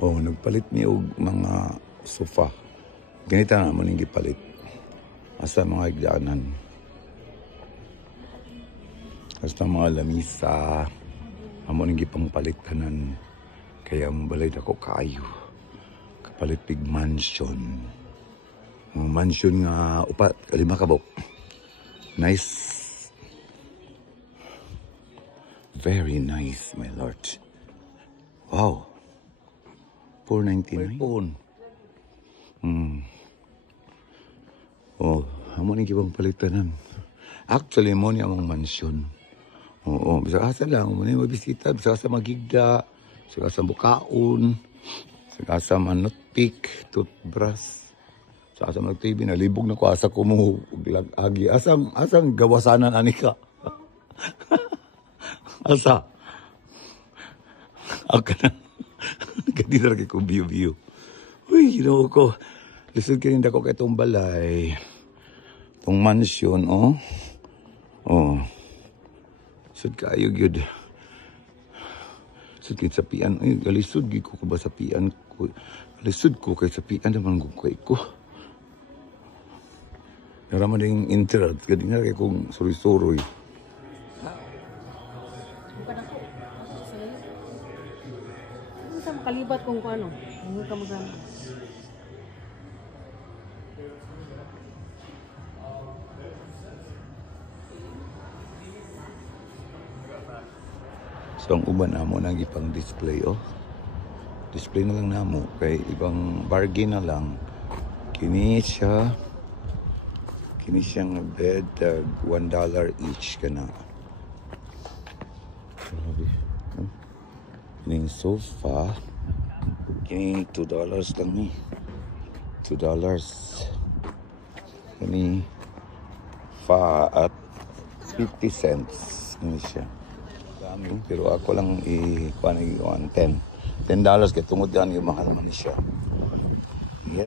Oh, nagpalit mi og mga sofa. Ganita na mo ning gipalit. Asa mga igdaanan. Asa mga lamisa. Amo ning gipangpalit tanan. Kaya mabalay ako kayo. Kapalit big mansion. Mansion nga upat, 5 ka bok. Nice. Very nice, my lord. Wow. 499. Oh, amo ning gibang palitanan. Actually, mo ni among mansion. Oo, bisa asa lang mo ni mabisita, bisa asa magigda, bisa asa bukaon, bisa asa manutpik, toothbrush. Sa asa mag-TV na libog na ko asa ko mo bilang agi. Asang gawasanan ani ka. Asa. Aka na. Ganito rin ko view. Uy, ginoo ko. Lisod ka rin ako kay itong balay. Itong mansion, oh. Oh. Lisod ka ayog yun. Lisod kayo sapian. Ay, lisod ko ba sapian ko. Lisod ko kay sapian naman kay ko. Narama na yung internet. Gadi nga kay kong suri-suroy. Kalibat kung ano, hindi ka magana. So ang uban namo nang ipang display oh. Display na lang namo kay ibang bargain na lang. Kini siya nga bed $1 each kana. Ning sofa kini $2 lang ni. $2. Kini fa at 50 cents ni siya. Dami pero ako lang i-kuan $10 kay tungod yan yung mahal man siya.